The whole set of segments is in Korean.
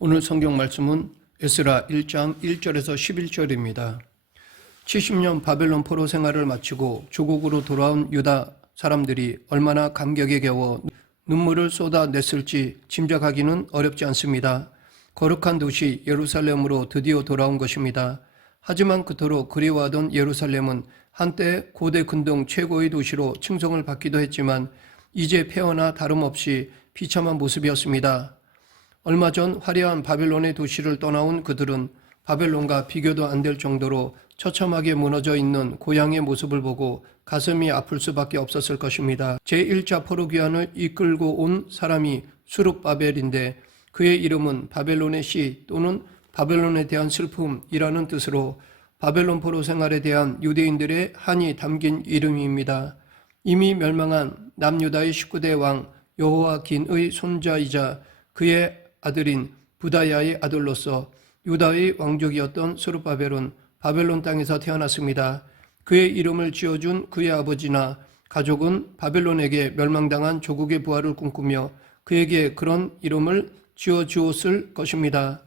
오늘 성경 말씀은 에스라 1장 1절에서 11절입니다. 70년 바벨론 포로 생활을 마치고 조국으로 돌아온 유다 사람들이 얼마나 감격에 겨워 눈물을 쏟아냈을지 짐작하기는 어렵지 않습니다. 거룩한 도시 예루살렘으로 드디어 돌아온 것입니다. 하지만 그토록 그리워하던 예루살렘은 한때 고대 근동 최고의 도시로 칭송을 받기도 했지만 이제 폐허나 다름없이 비참한 모습이었습니다. 얼마 전 화려한 바벨론의 도시를 떠나온 그들은 바벨론과 비교도 안 될 정도로 처참하게 무너져 있는 고향의 모습을 보고 가슴이 아플 수밖에 없었을 것입니다. 제1차 포로귀환을 이끌고 온 사람이 수룹바벨인데 그의 이름은 바벨론의 시 또는 바벨론에 대한 슬픔이라는 뜻으로 바벨론 포로 생활에 대한 유대인들의 한이 담긴 이름입니다. 이미 멸망한 남유다의 19대 왕 여호와긴의 손자이자 그의 아들인 부다야의 아들로서 유다의 왕족이었던 스룹바벨은 바벨론 땅에서 태어났습니다. 그의 이름을 지어준 그의 아버지나 가족은 바벨론에게 멸망당한 조국의 부활을 꿈꾸며 그에게 그런 이름을 지어주었을 것입니다.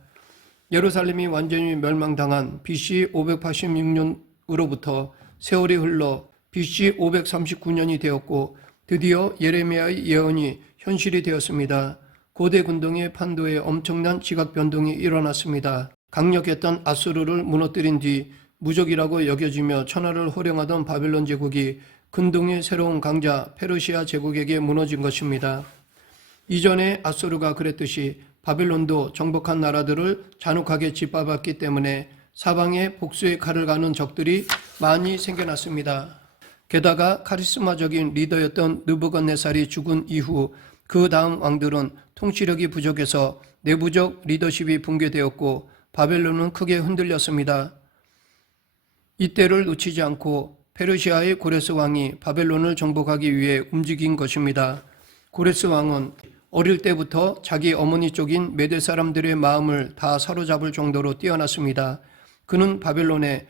예루살렘이 완전히 멸망당한 BC 586년으로부터 세월이 흘러 BC 539년이 되었고 드디어 예레미야의 예언이 현실이 되었습니다. 고대 근동의 판도에 엄청난 지각 변동이 일어났습니다. 강력했던 아수르를 무너뜨린 뒤 무적이라고 여겨지며 천하를 호령하던 바벨론 제국이 근동의 새로운 강자 페르시아 제국에게 무너진 것입니다. 이전에 아수르가 그랬듯이 바벨론도 정복한 나라들을 잔혹하게 짓밟았기 때문에 사방에 복수의 칼을 가는 적들이 많이 생겨났습니다. 게다가 카리스마적인 리더였던 느부갓네살이 죽은 이후 그 다음 왕들은 통치력이 부족해서 내부적 리더십이 붕괴되었고 바벨론은 크게 흔들렸습니다. 이때를 놓치지 않고 페르시아의 고레스 왕이 바벨론을 정복하기 위해 움직인 것입니다. 고레스 왕은 어릴 때부터 자기 어머니 쪽인 메대 사람들의 마음을 다 사로잡을 정도로 뛰어났습니다. 그는 바벨론에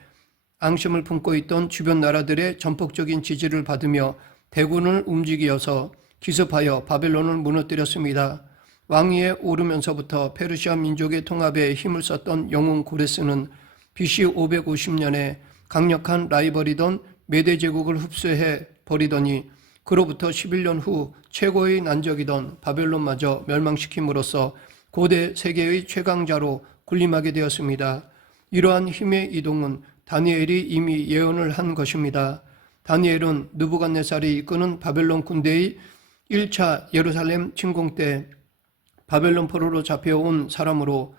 앙심을 품고 있던 주변 나라들의 전폭적인 지지를 받으며 대군을 움직여서 기습하여 바벨론을 무너뜨렸습니다. 왕위에 오르면서부터 페르시아 민족의 통합에 힘을 썼던 영웅 고레스는 BC 550년에 강력한 라이벌이던 메대 제국을 흡수해 버리더니 그로부터 11년 후 최고의 난적이던 바벨론마저 멸망시킴으로써 고대 세계의 최강자로 군림하게 되었습니다. 이러한 힘의 이동은 다니엘이 이미 예언을 한 것입니다. 다니엘은 느부갓네살이 이끄는 바벨론 군대의 1차 예루살렘 침공 때 바벨론 포로로 잡혀온 사람으로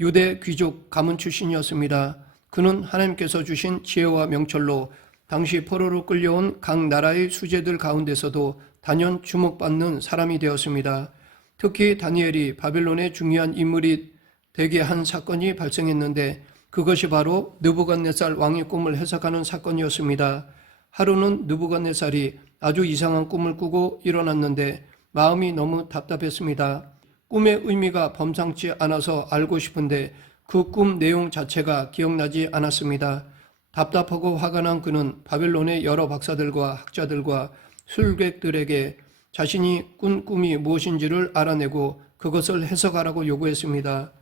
유대 귀족 가문 출신이었습니다. 그는 하나님께서 주신 지혜와 명철로 당시 포로로 끌려온 각 나라의 수재들 가운데서도 단연 주목받는 사람이 되었습니다. 특히 다니엘이 바벨론의 중요한 인물이 되게 한 사건이 발생했는데 그것이 바로 느부갓네살 왕의 꿈을 해석하는 사건이었습니다. 하루는 느부갓네살이 아주 이상한 꿈을 꾸고 일어났는데 마음이 너무 답답했습니다. 꿈의 의미가 범상치 않아서 알고 싶은데 그 꿈 내용 자체가 기억나지 않았습니다. 답답하고 화가 난 그는 바벨론의 여러 박사들과 학자들과 술객들에게 자신이 꾼 꿈이 무엇인지를 알아내고 그것을 해석하라고 요구했습니다.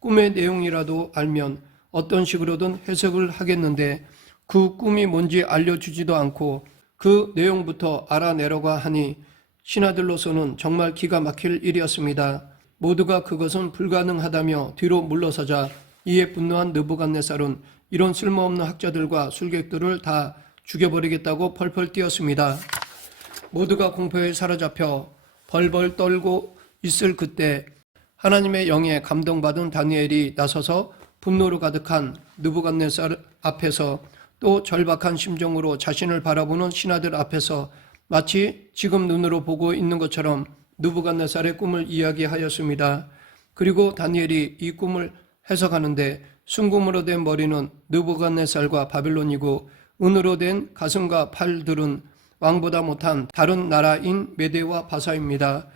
꿈의 내용이라도 알면 어떤 식으로든 해석을 하겠는데 그 꿈이 뭔지 알려주지도 않고 그 내용부터 알아내려고 하니 신하들로서는 정말 기가 막힐 일이었습니다. 모두가 그것은 불가능하다며 뒤로 물러서자 이에 분노한 느부갓네살은 이런 쓸모없는 학자들과 술객들을 다 죽여버리겠다고 펄펄 뛰었습니다. 모두가 공포에 사로잡혀 벌벌 떨고 있을 그때 하나님의 영에 감동받은 다니엘이 나서서 분노로 가득한 느부갓네살 앞에서 또 절박한 심정으로 자신을 바라보는 신하들 앞에서 마치 지금 눈으로 보고 있는 것처럼 느부갓네살의 꿈을 이야기하였습니다. 그리고 다니엘이 이 꿈을 해석하는데 순금으로 된 머리는 느부갓네살과 바벨론이고 은으로 된 가슴과 팔들은 왕보다 못한 다른 나라인 메대와 바사입니다.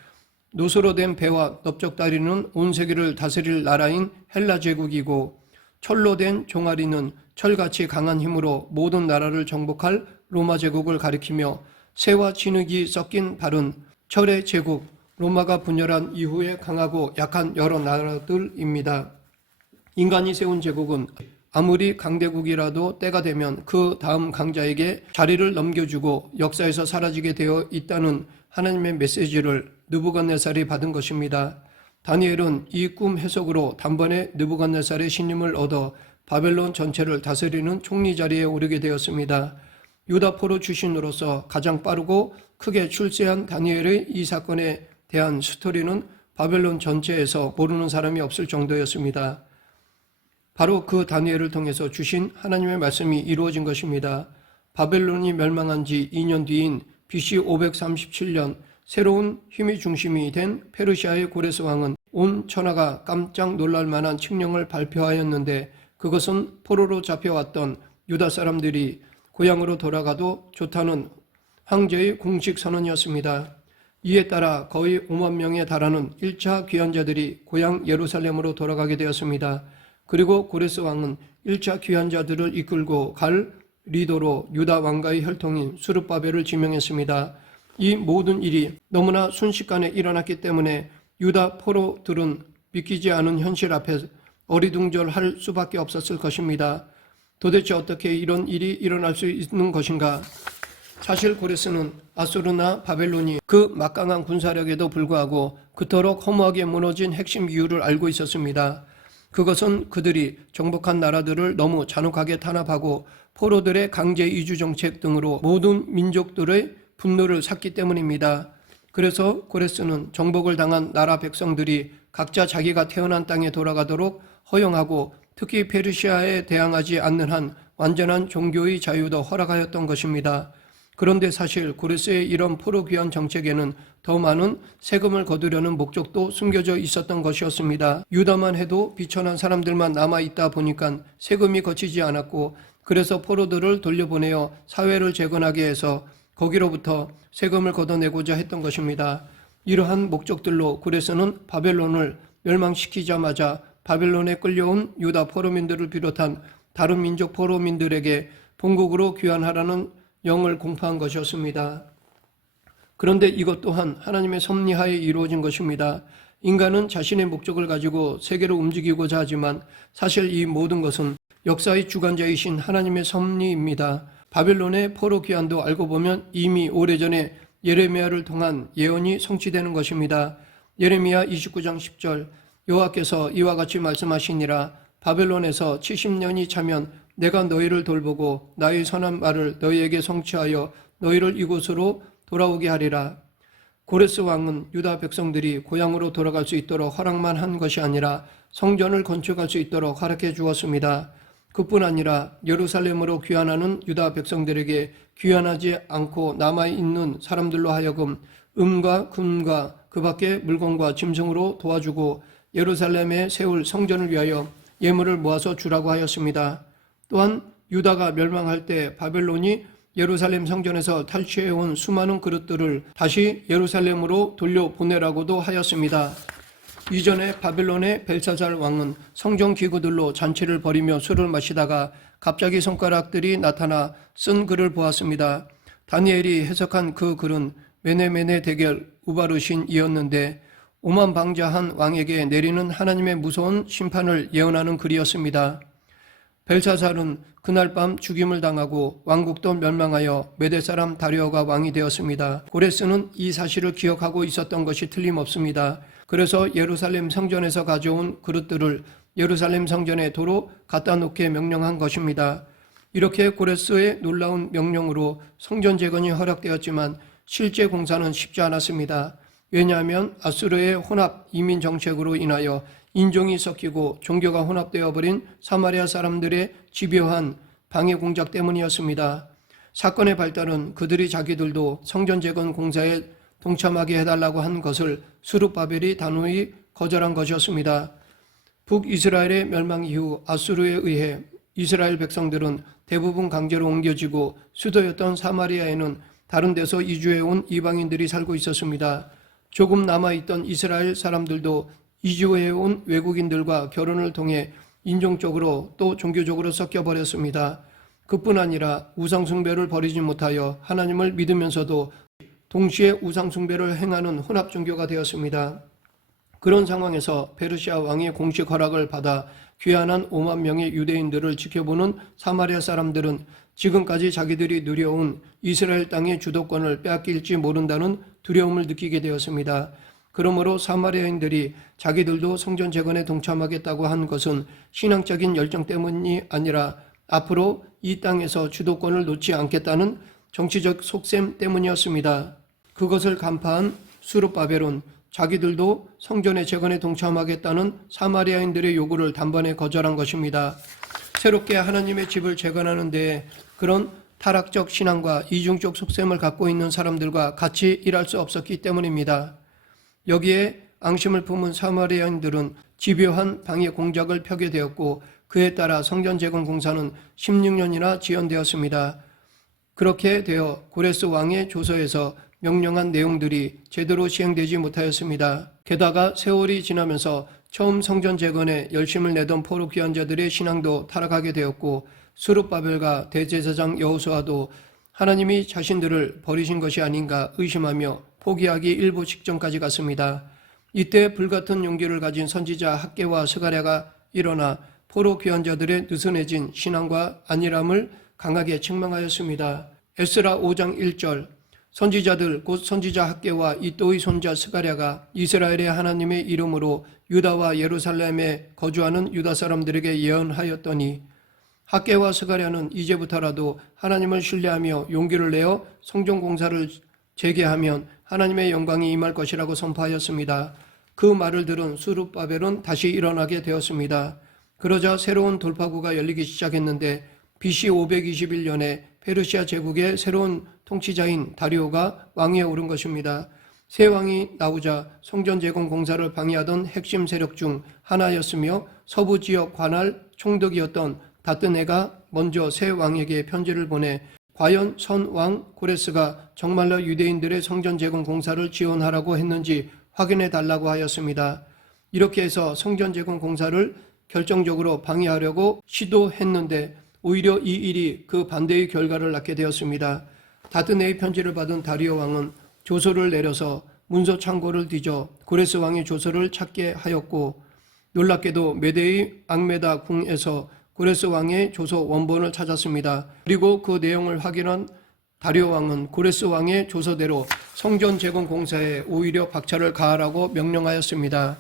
노소로 된 배와 넓적다리는 온 세계를 다스릴 나라인 헬라 제국이고 철로 된 종아리는 철같이 강한 힘으로 모든 나라를 정복할 로마 제국을 가리키며 새와 진흙이 섞인 발은 철의 제국 로마가 분열한 이후에 강하고 약한 여러 나라들입니다. 인간이 세운 제국은 아무리 강대국이라도 때가 되면 그 다음 강자에게 자리를 넘겨주고 역사에서 사라지게 되어 있다는 하나님의 메시지를 느부갓네살이 받은 것입니다. 다니엘은 이 꿈 해석으로 단번에 느부갓네살의 신임을 얻어 바벨론 전체를 다스리는 총리 자리에 오르게 되었습니다. 유다 포로 출신으로서 가장 빠르고 크게 출세한 다니엘의 이 사건에 대한 스토리는 바벨론 전체에서 모르는 사람이 없을 정도였습니다. 바로 그 다니엘을 통해서 주신 하나님의 말씀이 이루어진 것입니다. 바벨론이 멸망한 지 2년 뒤인 BC 537년 새로운 힘의 중심이 된 페르시아의 고레스 왕은 온 천하가 깜짝 놀랄 만한 칙령을 발표하였는데 그것은 포로로 잡혀왔던 유다 사람들이 고향으로 돌아가도 좋다는 황제의 공식 선언이었습니다. 이에 따라 거의 5만 명에 달하는 1차 귀환자들이 고향 예루살렘으로 돌아가게 되었습니다. 그리고 고레스 왕은 1차 귀환자들을 이끌고 갈 리더로 유다 왕가의 혈통인 수르바벨을 지명했습니다. 이 모든 일이 너무나 순식간에 일어났기 때문에 유다 포로들은 믿기지 않은 현실 앞에 어리둥절할 수밖에 없었을 것입니다. 도대체 어떻게 이런 일이 일어날 수 있는 것인가? 사실 고레스는 아수르나 바벨론이 그 막강한 군사력에도 불구하고 그토록 허무하게 무너진 핵심 이유를 알고 있었습니다. 그것은 그들이 정복한 나라들을 너무 잔혹하게 탄압하고 포로들의 강제 이주 정책 등으로 모든 민족들의 분노를 샀기 때문입니다. 그래서 고레스는 정복을 당한 나라 백성들이 각자 자기가 태어난 땅에 돌아가도록 허용하고 특히 페르시아에 대항하지 않는 한 완전한 종교의 자유도 허락하였던 것입니다. 그런데 사실 고레스의 이런 포로 귀환 정책에는 더 많은 세금을 거두려는 목적도 숨겨져 있었던 것이었습니다. 유다만 해도 비천한 사람들만 남아있다 보니까 세금이 거치지 않았고 그래서 포로들을 돌려보내어 사회를 재건하게 해서 거기로부터 세금을 걷어내고자 했던 것입니다. 이러한 목적들로 고레스는 바벨론을 멸망시키자마자 바벨론에 끌려온 유다 포로민들을 비롯한 다른 민족 포로민들에게 본국으로 귀환하라는 영을 공포한 것이었습니다. 그런데 이것 또한 하나님의 섭리하에 이루어진 것입니다. 인간은 자신의 목적을 가지고 세계를 움직이고자 하지만 사실 이 모든 것은 역사의 주관자이신 하나님의 섭리입니다. 바벨론의 포로 귀환도 알고 보면 이미 오래전에 예레미야를 통한 예언이 성취되는 것입니다. 예레미야 29장 10절 여호와께서 이와 같이 말씀하시니라 바벨론에서 70년이 차면 내가 너희를 돌보고 나의 선한 말을 너희에게 성취하여 너희를 이곳으로 돌아오게 하리라. 고레스 왕은 유다 백성들이 고향으로 돌아갈 수 있도록 허락만 한 것이 아니라 성전을 건축할 수 있도록 허락해 주었습니다. 그뿐 아니라 예루살렘으로 귀환하는 유다 백성들에게 귀환하지 않고 남아있는 사람들로 하여금 음과 금과 그 밖의 물건과 짐승으로 도와주고 예루살렘에 세울 성전을 위하여 예물을 모아서 주라고 하였습니다. 또한 유다가 멸망할 때 바벨론이 예루살렘 성전에서 탈취해온 수많은 그릇들을 다시 예루살렘으로 돌려보내라고도 하였습니다. 이전에 바벨론의 벨사살 왕은 성전 기구들로 잔치를 벌이며 술을 마시다가 갑자기 손가락들이 나타나 쓴 글을 보았습니다. 다니엘이 해석한 그 글은 메네메네 대결 우바르신이었는데 오만방자한 왕에게 내리는 하나님의 무서운 심판을 예언하는 글이었습니다. 벨사살은 그날 밤 죽임을 당하고 왕국도 멸망하여 메대 사람 다리오가 왕이 되었습니다. 고레스는 이 사실을 기억하고 있었던 것이 틀림없습니다. 그래서 예루살렘 성전에서 가져온 그릇들을 예루살렘 성전에 도로 갖다 놓게 명령한 것입니다. 이렇게 고레스의 놀라운 명령으로 성전 재건이 허락되었지만 실제 공사는 쉽지 않았습니다. 왜냐하면 아수르의 혼합 이민 정책으로 인하여 인종이 섞이고 종교가 혼합되어 버린 사마리아 사람들의 집요한 방해 공작 때문이었습니다. 사건의 발달은 그들이 자기들도 성전 재건 공사에 동참하게 해달라고 한 것을 스룹바벨이 단호히 거절한 것이었습니다. 북이스라엘의 멸망 이후 아수르에 의해 이스라엘 백성들은 대부분 강제로 옮겨지고 수도였던 사마리아에는 다른 데서 이주해온 이방인들이 살고 있었습니다. 조금 남아있던 이스라엘 사람들도 이주해온 외국인들과 결혼을 통해 인종적으로 또 종교적으로 섞여버렸습니다. 그뿐 아니라 우상숭배를 버리지 못하여 하나님을 믿으면서도 동시에 우상숭배를 행하는 혼합 종교가 되었습니다. 그런 상황에서 페르시아 왕의 공식 허락을 받아 귀환한 5만 명의 유대인들을 지켜보는 사마리아 사람들은 지금까지 자기들이 누려온 이스라엘 땅의 주도권을 빼앗길지 모른다는 두려움을 느끼게 되었습니다. 그러므로 사마리아인들이 자기들도 성전 재건에 동참하겠다고 한 것은 신앙적인 열정 때문이 아니라 앞으로 이 땅에서 주도권을 놓지 않겠다는 정치적 속셈 때문이었습니다. 그것을 간파한 수르바벨은 자기들도 성전의 재건에 동참하겠다는 사마리아인들의 요구를 단번에 거절한 것입니다. 새롭게 하나님의 집을 재건하는 데에 그런 타락적 신앙과 이중적 속셈을 갖고 있는 사람들과 같이 일할 수 없었기 때문입니다. 여기에 앙심을 품은 사마리아인들은 집요한 방해 공작을 펴게 되었고 그에 따라 성전 재건 공사는 16년이나 지연되었습니다. 그렇게 되어 고레스 왕의 조서에서 명령한 내용들이 제대로 시행되지 못하였습니다. 게다가 세월이 지나면서 처음 성전 재건에 열심을 내던 포로 귀환자들의 신앙도 타락하게 되었고 스룹바벨과 대제사장 여호수아도 하나님이 자신들을 버리신 것이 아닌가 의심하며 포기하기 일부 직전까지 갔습니다. 이때 불같은 용기를 가진 선지자 학개와 스가랴가 일어나 포로 귀환자들의 느슨해진 신앙과 안일함을 강하게 책망하였습니다. 에스라 5장 1절 선지자들 곧 선지자 학개와 이또의 손자 스가랴가 이스라엘의 하나님의 이름으로 유다와 예루살렘에 거주하는 유다 사람들에게 예언하였더니 학개와 스가랴는 이제부터라도 하나님을 신뢰하며 용기를 내어 성전 공사를 재개하면 하나님의 영광이 임할 것이라고 선포하였습니다. 그 말을 들은 수룹바벨은 다시 일어나게 되었습니다. 그러자 새로운 돌파구가 열리기 시작했는데 BC 521년에 페르시아 제국의 새로운 통치자인 다리오가 왕위에 오른 것입니다. 새 왕이 나오자 성전 재건 공사를 방해하던 핵심 세력 중 하나였으며 서부 지역 관할 총독이었던 다뜨네가 먼저 새 왕에게 편지를 보내 과연 선 왕 고레스가 정말로 유대인들의 성전 재건 공사를 지원하라고 했는지 확인해 달라고 하였습니다. 이렇게 해서 성전 재건 공사를 결정적으로 방해하려고 시도했는데 오히려 이 일이 그 반대의 결과를 낳게 되었습니다. 다뜨네의 편지를 받은 다리오 왕은 조서를 내려서 문서 창고를 뒤져 고레스 왕의 조서를 찾게 하였고 놀랍게도 메대의 앙메다 궁에서 고레스 왕의 조서 원본을 찾았습니다. 그리고 그 내용을 확인한 다리오 왕은 고레스 왕의 조서대로 성전 재건 공사에 오히려 박차를 가하라고 명령하였습니다.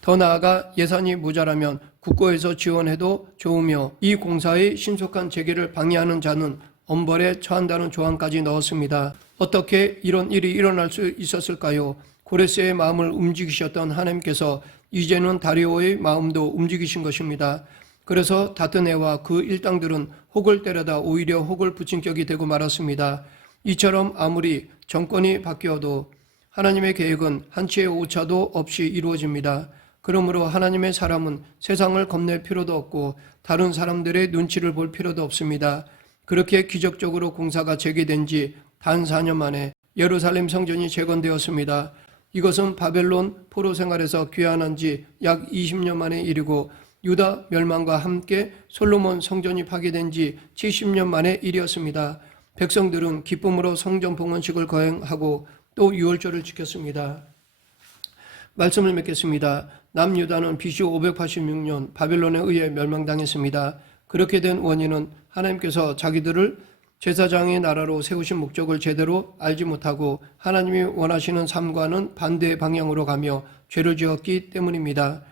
더 나아가 예산이 모자라면 국고에서 지원해도 좋으며 이 공사의 신속한 재개를 방해하는 자는 엄벌에 처한다는 조항까지 넣었습니다. 어떻게 이런 일이 일어날 수 있었을까요? 고레스의 마음을 움직이셨던 하나님께서 이제는 다리오의 마음도 움직이신 것입니다. 그래서 다뜨네와 그 일당들은 혹을 때려다 오히려 혹을 붙인 격이 되고 말았습니다. 이처럼 아무리 정권이 바뀌어도 하나님의 계획은 한치의 오차도 없이 이루어집니다. 그러므로 하나님의 사람은 세상을 겁낼 필요도 없고 다른 사람들의 눈치를 볼 필요도 없습니다. 그렇게 기적적으로 공사가 재개된 지 단 4년 만에 예루살렘 성전이 재건되었습니다. 이것은 바벨론 포로 생활에서 귀환한 지 약 20년 만의 일이고 유다 멸망과 함께 솔로몬 성전이 파괴된 지 70년 만의 일이었습니다. 백성들은 기쁨으로 성전 봉헌식을 거행하고 또 유월절을 지켰습니다. 말씀을 맺겠습니다. 남유다는 BC 586년 바벨론에 의해 멸망당했습니다. 그렇게 된 원인은 하나님께서 자기들을 제사장의 나라로 세우신 목적을 제대로 알지 못하고 하나님이 원하시는 삶과는 반대의 방향으로 가며 죄를 지었기 때문입니다.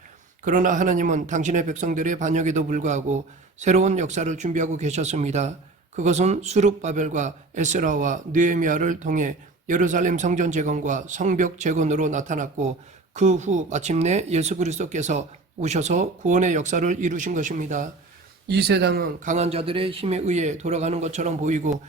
그러나 하나님은 당신의 백성들의 반역에도 불구하고 새로운 역사를 준비하고 계셨습니다. 그것은 수룹바벨과 에스라와 느헤미야를 통해 예루살렘 성전 재건과 성벽 재건으로 나타났고 그 후 마침내 예수 그리스도께서 오셔서 구원의 역사를 이루신 것입니다. 이 세상은 강한 자들의 힘에 의해 돌아가는 것처럼 보이고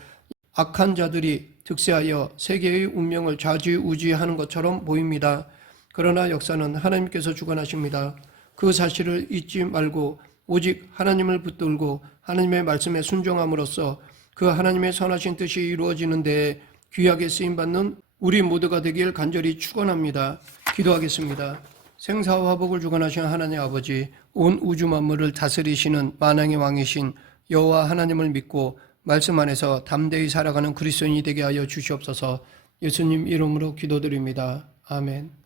악한 자들이 득세하여 세계의 운명을 좌지우지하는 것처럼 보입니다. 그러나 역사는 하나님께서 주관하십니다. 그 사실을 잊지 말고 오직 하나님을 붙들고 하나님의 말씀에 순종함으로써 그 하나님의 선하신 뜻이 이루어지는 데에 귀하게 쓰임받는 우리 모두가 되길 간절히 축원합니다. 기도하겠습니다. 생사와 화복을 주관하신 하나님 아버지, 온 우주 만물을 다스리시는 만왕의 왕이신 여호와 하나님을 믿고 말씀 안에서 담대히 살아가는 그리스도인이 되게 하여 주시옵소서. 예수님 이름으로 기도드립니다. 아멘.